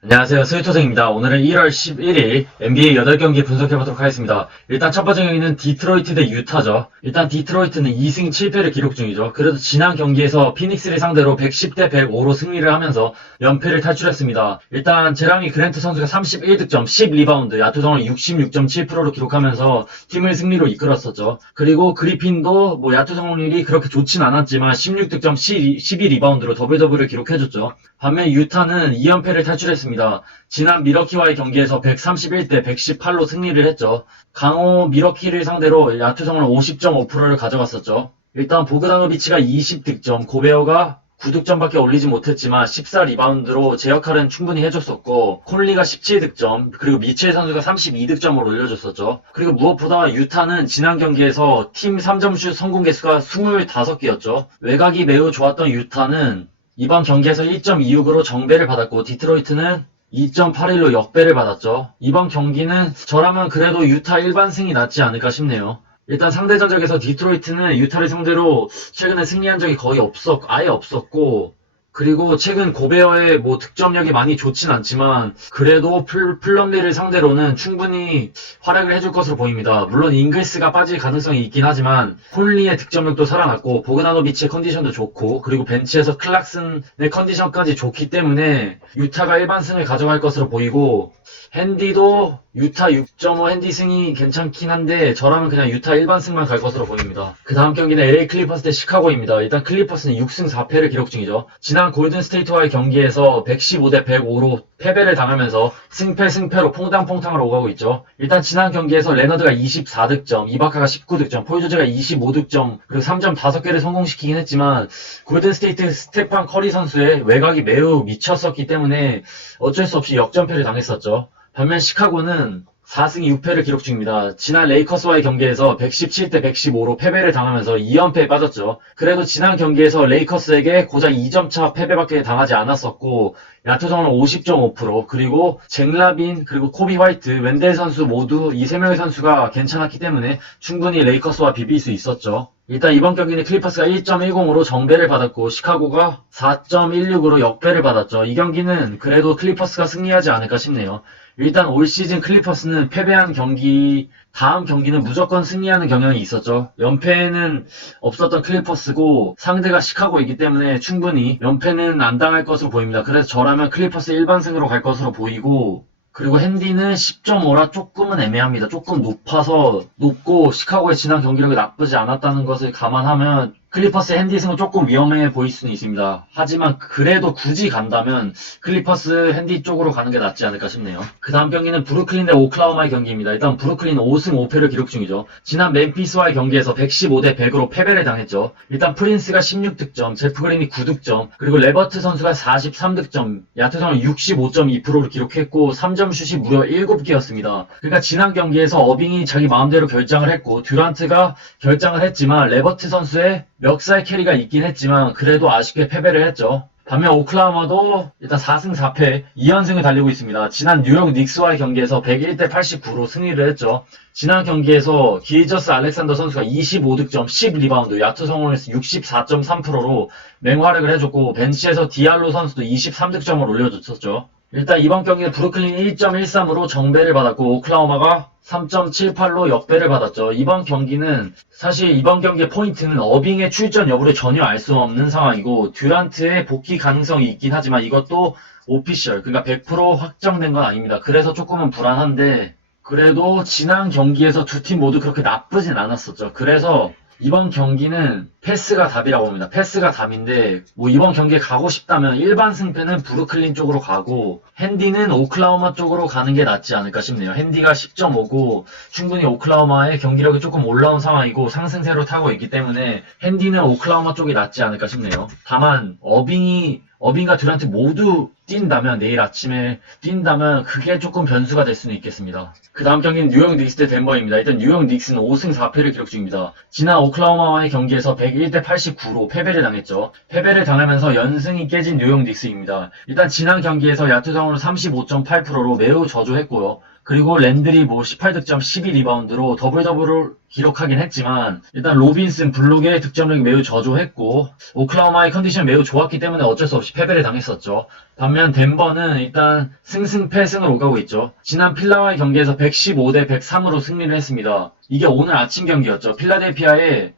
안녕하세요. 스위토생입니다. 오늘은 1월 11일 NBA 8경기 분석해보도록 하겠습니다. 일단 첫 번째 경기는 디트로이트 대 유타죠. 일단 디트로이트는 2승 7패를 기록 중이죠. 그래도 지난 경기에서 피닉스를 상대로 110대 105로 승리를 하면서 연패를 탈출했습니다. 일단 제라미 그랜트 선수가 31득점, 10리바운드, 야투성을 66.7%로 기록하면서 팀을 승리로 이끌었었죠. 그리고 그리핀도 야투 성공률이 그렇게 좋진 않았지만 16득점, 12리바운드로 더블 더블을 기록해줬죠. 반면 유타는 2연패를 탈출했습니다. 지난 미러키와의 경기에서 131대 118로 승리를 했죠. 강호 미러키를 상대로 야투 성공률 50.5%를 가져갔었죠. 일단 보그다노비치가 20득점, 고베어가 9득점밖에 올리지 못했지만 14리바운드로 제 역할은 충분히 해줬었고, 콜리가 17득점, 그리고 미첼 선수가 32득점을 올려줬었죠. 그리고 무엇보다 유타는 지난 경기에서 팀 3점슛 성공 개수가 25개였죠. 외곽이 매우 좋았던 유타는 이번 경기에서 1.26으로 정배를 받았고, 디트로이트는 2.81로 역배를 받았죠. 이번 경기는 저라면 그래도 유타 일반승이 낫지 않을까 싶네요. 일단 상대 전적에서 디트로이트는 유타를 상대로 최근에 승리한 적이 거의 아예 없었고, 그리고 최근 고베어의 득점력이 많이 좋진 않지만 그래도 플럼리를 상대로는 충분히 활약을 해줄 것으로 보입니다. 물론 잉글스가 빠질 가능성이 있긴 하지만 홀리의 득점력도 살아났고 보그다노비치의 컨디션도 좋고, 그리고 벤치에서 클락슨의 컨디션까지 좋기 때문에 유타가 일반승을 가져갈 것으로 보이고, 핸디도 유타 6.5 핸디 승이 괜찮긴 한데 저라면 그냥 유타 일반승만 갈 것으로 보입니다. 그 다음 경기는 LA 클리퍼스 대 시카고입니다. 일단 클리퍼스는 6승 4패를 기록 중이죠. 지난 골든 스테이트와의 경기에서 115대 105로 패배를 당하면서 승패로 퐁당퐁당을 오가고 있죠. 일단 지난 경기에서 레너드가 24득점, 이바카가 19득점, 폴 조지가 25득점, 그리고 3점 5개를 성공시키긴 했지만 골든 스테이트 스테판 커리 선수의 외곽이 매우 미쳤었기 때문에 어쩔 수 없이 역전패를 당했었죠. 반면 시카고는 4승 6패를 기록 중입니다. 지난 레이커스와의 경기에서 117대 115로 패배를 당하면서 2연패에 빠졌죠. 그래도 지난 경기에서 레이커스에게 고작 2점차 패배밖에 당하지 않았었고, 야투성은 50.5%, 그리고 잭 라빈, 그리고 코비 화이트, 웬델 선수 모두 이 3명의 선수가 괜찮았기 때문에 충분히 레이커스와 비빌 수 있었죠. 일단 이번 경기는 클리퍼스가 1.10으로 정배를 받았고 시카고가 4.16으로 역배를 받았죠. 이 경기는 그래도 클리퍼스가 승리하지 않을까 싶네요. 일단 올 시즌 클리퍼스는 패배한 경기, 다음 경기는 무조건 승리하는 경향이 있었죠. 연패는 없었던 클리퍼스고 상대가 시카고이기 때문에 충분히 연패는 안 당할 것으로 보입니다. 그래서 저라면 클리퍼스 일반승으로 갈 것으로 보이고, 그리고 핸디는 10.5라 조금은 애매합니다. 조금 높고 시카고의 지난 경기력이 나쁘지 않았다는 것을 감안하면 클리퍼스 핸디승은 조금 위험해 보일 수는 있습니다. 하지만 그래도 굳이 간다면 클리퍼스 핸디 쪽으로 가는 게 낫지 않을까 싶네요. 그 다음 경기는 브루클린 대 오클라호마의 경기입니다. 일단 브루클린 5승 5패를 기록 중이죠. 지난 멤피스와의 경기에서 115대 100으로 패배를 당했죠. 일단 프린스가 16득점, 제프 그린이 9득점, 그리고 레버트 선수가 43득점, 야투성을 65.2%를 기록했고 3점 슛이 무려 7개였습니다. 그러니까 지난 경기에서 어빙이 자기 마음대로 결장을 했고 듀란트가 결장을 했지만 레버트 선수의 멱살 캐리가 있긴 했지만 그래도 아쉽게 패배를 했죠. 반면 오클라호마도 일단 4승 4패 2연승을 달리고 있습니다. 지난 뉴욕 닉스와의 경기에서 101대 89로 승리를 했죠. 지난 경기에서 길저스 알렉산더 선수가 25득점, 10리바운드, 야투 성공률 64.3%로 맹활약을 해줬고 벤치에서 디알로 선수도 23득점을 올려줬었죠. 일단 이번 경기는 브루클린이 1.13으로 정배를 받았고 오클라호마가 3.78로 역배를 받았죠. 이번 경기는 사실 이번 경기의 포인트는 어빙의 출전 여부를 전혀 알 수 없는 상황이고 듀란트의 복귀 가능성이 있긴 하지만 이것도 오피셜, 그러니까 100% 확정된 건 아닙니다. 그래서 조금은 불안한데 그래도 지난 경기에서 두 팀 모두 그렇게 나쁘진 않았었죠. 그래서 이번 경기는 패스가 답이라고 봅니다. 패스가 답인데 이번 경기에 가고 싶다면 일반 승패는 브루클린 쪽으로 가고 핸디는 오클라호마 쪽으로 가는 게 낫지 않을까 싶네요. 핸디가 10.5고 충분히 오클라호마의 경기력이 조금 올라온 상황이고 상승세로 타고 있기 때문에 핸디는 오클라호마 쪽이 낫지 않을까 싶네요. 다만 어빙과 듀란트 모두 뛴다면, 내일 아침에 뛴다면 그게 조금 변수가 될 수는 있겠습니다. 그 다음 경기는 뉴욕 닉스 대 덴버입니다. 일단 뉴욕 닉스는 5승 4패를 기록 중입니다. 지난 오클라호마와의 경기에서 101대 89로 패배를 당했죠. 패배를 당하면서 연승이 깨진 뉴욕 닉스입니다. 일단 지난 경기에서 야투성으로 35.8%로 매우 저조했고요. 그리고 랜들이 18득점 12리바운드로 더블더블을 기록하긴 했지만 일단 로빈슨 블록의 득점력이 매우 저조했고 오클라호마의 컨디션이 매우 좋았기 때문에 어쩔 수 없이 패배를 당했었죠. 반면 덴버는 일단 승승패승을 오가고 있죠. 지난 필라와의 경기에서 115대 103으로 승리를 했습니다. 이게 오늘 아침 경기였죠. 필라델피아의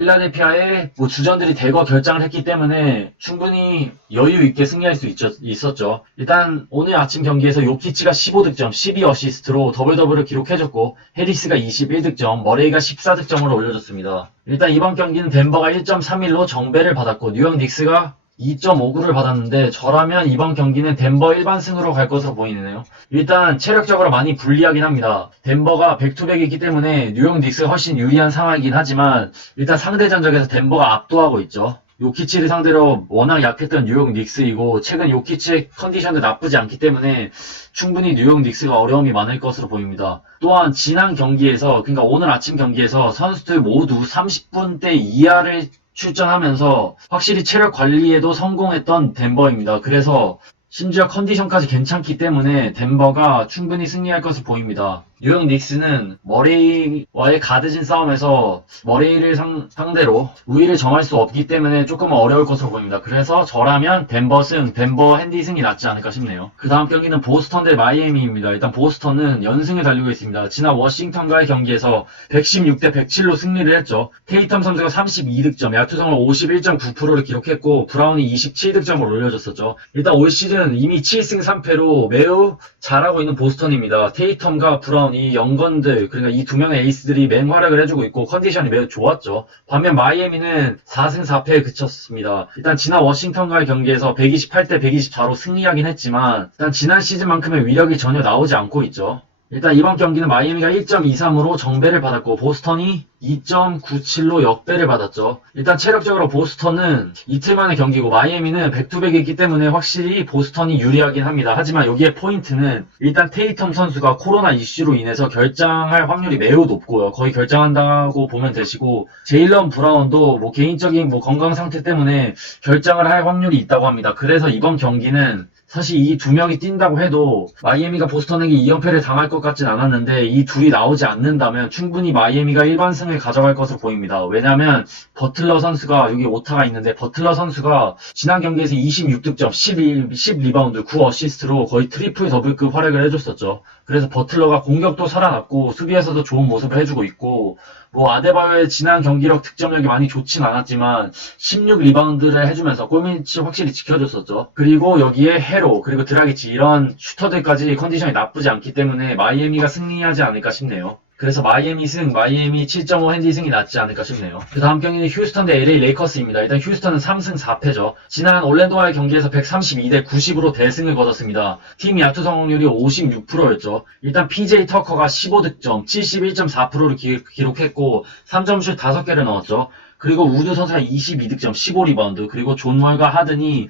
주전들이 대거 결장을 했기 때문에 충분히 여유 있게 승리할 수 있었죠. 일단 오늘 아침 경기에서 요키치가 15득점, 12어시스트로 더블더블을 기록해줬고 해리스가 21득점, 머레이가 14득점으로 올려줬습니다. 일단 이번 경기는 덴버가 1.31로 정배를 받았고 뉴욕 닉스가 2.59를 받았는데 저라면 이번 경기는 덴버 일반승으로 갈 것으로 보이네요. 일단 체력적으로 많이 불리하긴 합니다. 덴버가 백투백이기 때문에 뉴욕 닉스가 훨씬 유리한 상황이긴 하지만 일단 상대 전적에서 덴버가 압도하고 있죠. 요키치를 상대로 워낙 약했던 뉴욕 닉스이고 최근 요키치의 컨디션도 나쁘지 않기 때문에 충분히 뉴욕 닉스가 어려움이 많을 것으로 보입니다. 또한 지난 경기에서 그러니까 오늘 아침 경기에서 선수들 모두 30분대 이하를 출전하면서 확실히 체력 관리에도 성공했던 덴버입니다. 그래서 심지어 컨디션까지 괜찮기 때문에 덴버가 충분히 승리할 것으로 보입니다. 뉴욕 닉스는 머레이와의 가드진 싸움에서 머레이를 상대로 우위를 점할 수 없기 때문에 조금 어려울 것으로 보입니다. 그래서 저라면 덴버 핸디 승이 낫지 않을까 싶네요. 그 다음 경기는 보스턴 대 마이애미입니다. 일단 보스턴은 연승을 달리고 있습니다. 지난 워싱턴과의 경기에서 116대 107로 승리를 했죠. 테이텀 선수가 32득점, 야투성을 51.9%를 기록했고 브라운이 27득점을 올려줬었죠. 일단 올 시즌 이미 7승 3패로 매우 잘하고 있는 보스턴입니다. 테이텀과 브라운 이 영건들 그러니까 이 두 명의 에이스들이 맹활약을 해주고 있고 컨디션이 매우 좋았죠. 반면 마이애미는 4승 4패에 그쳤습니다. 일단 지난 워싱턴과의 경기에서 128대 124로 승리하긴 했지만 일단 지난 시즌만큼의 위력이 전혀 나오지 않고 있죠. 일단 이번 경기는 마이애미가 1.23으로 정배를 받았고 보스턴이 2.97로 역배를 받았죠. 일단 체력적으로 보스턴은 이틀 만의 경기고 마이애미는 백투백이기 때문에 확실히 보스턴이 유리하긴 합니다. 하지만 여기에 포인트는 일단 테이텀 선수가 코로나 이슈로 인해서 결장할 확률이 매우 높고요. 거의 결장한다고 보면 되시고 제일런 브라운도 개인적인 건강 상태 때문에 결장을 할 확률이 있다고 합니다. 그래서 이번 경기는 사실 이 두 명이 뛴다고 해도 마이애미가 보스턴에게 2연패를 당할 것 같진 않았는데 이 둘이 나오지 않는다면 충분히 마이애미가 일반승을 가져갈 것으로 보입니다. 왜냐하면 버틀러 선수가 여기 오타가 있는데 버틀러 선수가 지난 경기에서 26득점, 10리바운드, 9어시스트로 거의 트리플 더블급 활약을 해줬었죠. 그래서 버틀러가 공격도 살아났고 수비에서도 좋은 모습을 해주고 있고 아데바요의 지난 경기력 득점력이 많이 좋진 않았지만 16리바운드를 해주면서 골밑이 확실히 지켜줬었죠. 그리고 여기에 헤로 그리고 드라기치 이런 슈터들까지 컨디션이 나쁘지 않기 때문에 마이애미가 승리하지 않을까 싶네요. 그래서 마이애미 7.5 핸디 승이 낫지 않을까 싶네요. 그 다음 경기는 휴스턴 대 LA 레이커스입니다. 일단 휴스턴은 3승 4패죠. 지난 올랜도와의 경기에서 132대 90으로 대승을 거뒀습니다. 팀 야투 성공률이 56%였죠. 일단 PJ 터커가 15득점, 71.4%를 기록했고 3점슛 5개를 넣었죠. 그리고 우드 선수가 22득점, 15리바운드, 그리고 존 월과 하든이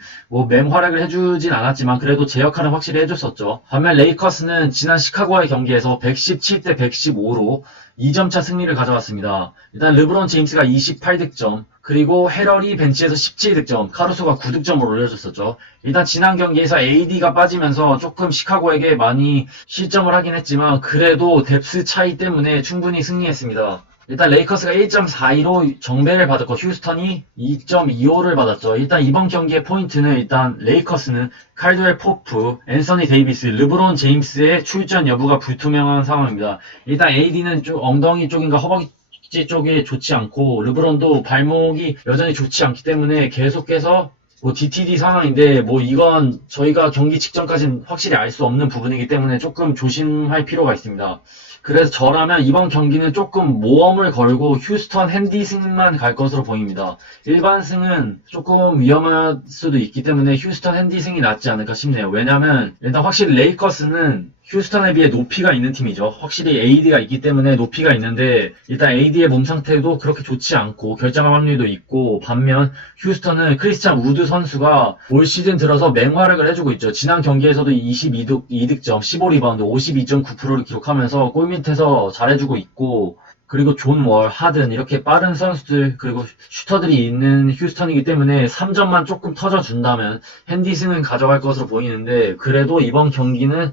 맹활약을 해주진 않았지만 그래도 제 역할은 확실히 해줬었죠. 반면 레이커스는 지난 시카고와의 경기에서 117대 115로 2점차 승리를 가져왔습니다. 일단 르브론 제임스가 28득점, 그리고 헤럴이 벤치에서 17득점, 카루소가 9득점을 올려줬었죠. 일단 지난 경기에서 AD가 빠지면서 조금 시카고에게 많이 실점을 하긴 했지만 그래도 뎁스 차이 때문에 충분히 승리했습니다. 일단 레이커스가 1.42로 정배를 받았고 휴스턴이 2.25를 받았죠. 일단 이번 경기의 포인트는 일단 레이커스는 칼드웰 포프, 앤서니 데이비스, 르브론 제임스의 출전 여부가 불투명한 상황입니다. 일단 AD는 엉덩이 쪽인가 허벅지 쪽에 좋지 않고 르브론도 발목이 여전히 좋지 않기 때문에 계속해서 DTD 상황인데 이건 저희가 경기 직전까지는 확실히 알 수 없는 부분이기 때문에 조금 조심할 필요가 있습니다. 그래서 저라면 이번 경기는 조금 모험을 걸고 휴스턴 핸디승만 갈 것으로 보입니다. 일반승은 조금 위험할 수도 있기 때문에 휴스턴 핸디승이 낫지 않을까 싶네요. 왜냐면 일단 확실히 레이커스는 휴스턴에 비해 높이가 있는 팀이죠. 확실히 AD가 있기 때문에 높이가 있는데 일단 AD의 몸 상태도 그렇게 좋지 않고 결정할 확률도 있고 반면 휴스턴은 크리스찬 우드 선수가 올 시즌 들어서 맹활약을 해주고 있죠. 지난 경기에서도 22득점, 15리바운드, 52.9%를 기록하면서 골밑에서 잘해주고 있고 그리고 존 월, 하든 이렇게 빠른 선수들 그리고 슈터들이 있는 휴스턴이기 때문에 3점만 조금 터져준다면 핸디승은 가져갈 것으로 보이는데 그래도 이번 경기는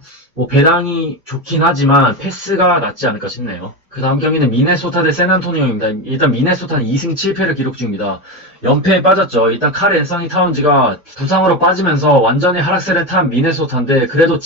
배당이 좋긴 하지만 패스가 낫지 않을까 싶네요. 그 다음 경기는 미네소타 대 샌안토니오입니다. 일단 미네소타는 2승 7패를 기록 중입니다. 연패에 빠졌죠. 일단 칼 앤서니 타운즈가 부상으로 빠지면서 완전히 하락세를 탄 미네소타인데 그래도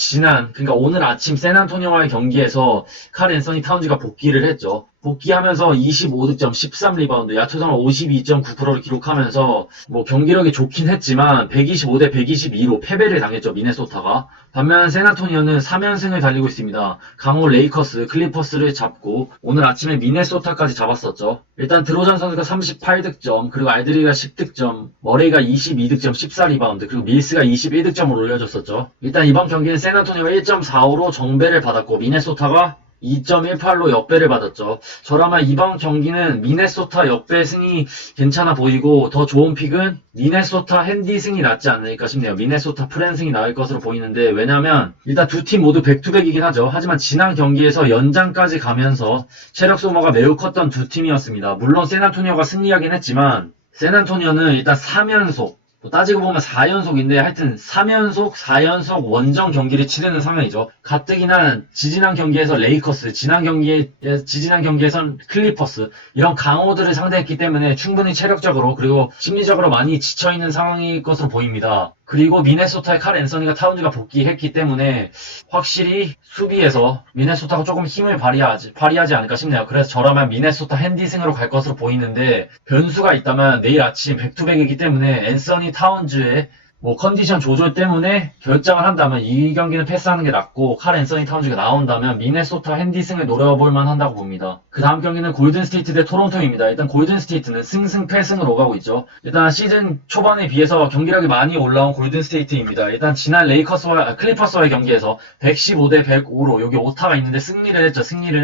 그러니까 오늘 아침 샌안토니오와의 경기에서 칼 앤서니 타운즈가 복귀를 했죠. 복귀하면서 25득점, 13리바운드, 야투성 52.9%를 기록하면서 뭐 경기력이 좋긴 했지만 125대 122로 패배를 당했죠, 미네소타가. 반면 샌안토니오는 3연승을 달리고 있습니다. 강호 레이커스, 클리퍼스를 잡고 오늘 아침에 미네소타까지 잡았었죠. 일단 드로잔 선수가 38득점, 그리고 알드리가 10득점, 머레이가 22득점, 14리바운드, 그리고 밀스가 21득점을 올려줬었죠. 일단 이번 경기는 샌안토니오가 1.45로 정배를 받았고 미네소타가 2.18로 역배를 받았죠. 저라면 이번 경기는 미네소타 역배 승이 괜찮아 보이고 더 좋은 픽은 미네소타 핸디 승이 낫지 않을까 싶네요. 미네소타 프렌 승이 나을 것으로 보이는데 왜냐면 일단 두 팀 모두 백투백이긴 하죠. 하지만 지난 경기에서 연장까지 가면서 체력 소모가 매우 컸던 두 팀이었습니다. 물론 샌안토니오가 승리하긴 했지만 샌안토니오는 일단 3연속 따지고 보면 4연속인데 하여튼 3연속, 4연속 원정 경기를 치르는 상황이죠. 가뜩이나 지지난 경기에서 레이커스, 지지난 경기에선 클리퍼스 이런 강호들을 상대했기 때문에 충분히 체력적으로 그리고 심리적으로 많이 지쳐있는 상황일 것으로 보입니다. 그리고 미네소타의 칼 앤서니가 타운즈가 복귀했기 때문에 확실히 수비에서 미네소타가 조금 힘을 발휘하지 않을까 싶네요. 그래서 저라면 미네소타 핸디승으로 갈 것으로 보이는데 변수가 있다면 내일 아침 백투백이기 때문에 앤서니 타운즈의 컨디션 조절 때문에 결정을 한다면 이 경기는 패스하는 게 낫고 칼 앤서니 타운즈가 나온다면 미네소타 핸디승을 노려볼만 한다고 봅니다. 그 다음 경기는 골든스테이트 대 토론토입니다. 일단 골든스테이트는 승승패승으로 가고 있죠. 일단 시즌 초반에 비해서 경기력이 많이 올라온 골든스테이트입니다. 일단 지난 클리퍼스와의 경기에서 115대 105로 여기 오타가 있는데 승리를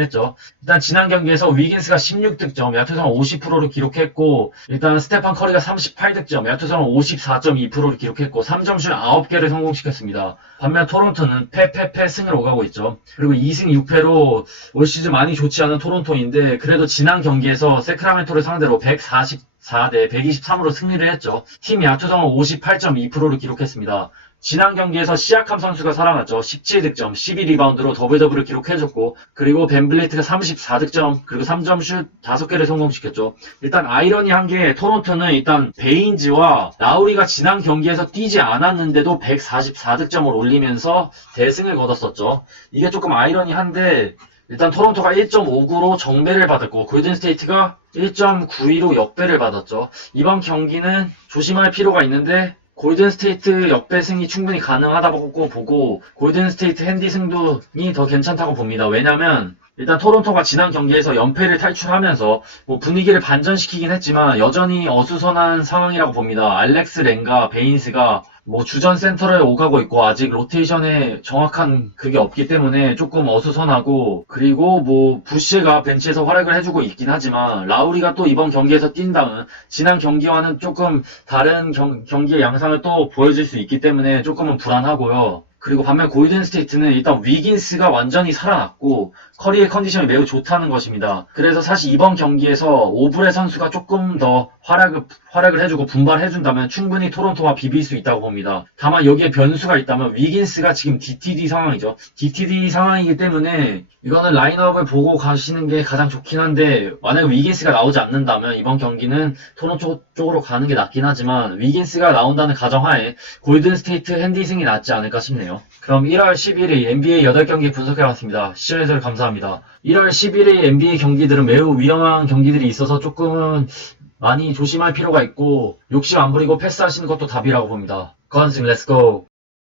했죠. 일단 지난 경기에서 위긴스가 16득점, 야투성 50%를 기록했고 일단 스테판 커리가 38득점, 야투성 54.2%를 기록했고 3점슛 9개를 성공시켰습니다. 반면 토론토는 패승을 오가고 있죠. 그리고 2승 6패로 올 시즌 많이 좋지 않은 토론토인데 그래도 지난 경기에서 세크라멘토를 상대로 144대 123으로 승리를 했죠. 팀 야투성은 58.2%를 기록했습니다. 지난 경기에서 시아캄 선수가 살아났죠. 17득점, 12리바운드로 더블더블을 기록해줬고 그리고 벤블리트가 34득점, 그리고 3점슛 5개를 성공시켰죠. 일단 아이러니한 게 토론토는 일단 베인즈와 라우리가 지난 경기에서 뛰지 않았는데도 144득점을 올리면서 대승을 거뒀었죠. 이게 조금 아이러니한데 일단 토론토가 1.59로 정배를 받았고 골든스테이트가 1.92로 역배를 받았죠. 이번 경기는 조심할 필요가 있는데 골든스테이트 역배승이 충분히 가능하다고 보고 골든스테이트 핸디승이 더 괜찮다고 봅니다. 왜냐면 일단 토론토가 지난 경기에서 연패를 탈출하면서 분위기를 반전시키긴 했지만 여전히 어수선한 상황이라고 봅니다. 알렉스 랭과 베인스가 주전 센터를 오가고 있고 아직 로테이션에 정확한 그게 없기 때문에 조금 어수선하고 그리고 부시가 벤치에서 활약을 해주고 있긴 하지만 라우리가 또 이번 경기에서 뛴다면 지난 경기와는 조금 다른 경기의 양상을 또 보여줄 수 있기 때문에 조금은 불안하고요. 그리고 반면 골든스테이트는 일단 위긴스가 완전히 살아났고 커리의 컨디션이 매우 좋다는 것입니다. 그래서 사실 이번 경기에서 오브레 선수가 조금 더 활약을 해주고 분발해준다면 충분히 토론토와 비빌 수 있다고 봅니다. 다만 여기에 변수가 있다면 위긴스가 지금 DTD 상황이죠. DTD 상황이기 때문에 이거는 라인업을 보고 가시는 게 가장 좋긴 한데 만약에 위긴스가 나오지 않는다면 이번 경기는 토론토 쪽으로 가는 게 낫긴 하지만 위긴스가 나온다는 가정하에 골든스테이트 핸디승이 낫지 않을까 싶네요. 그럼 1월 11일 NBA 8경기 분석해봤습니다. 시청해주셔서 감사합니다. 1월 11일 NBA 경기들은 매우 위험한 경기들이 있어서 조금은 많이 조심할 필요가 있고 욕심 안 부리고 패스하시는 것도 답이라고 봅니다. 건승 렛츠고!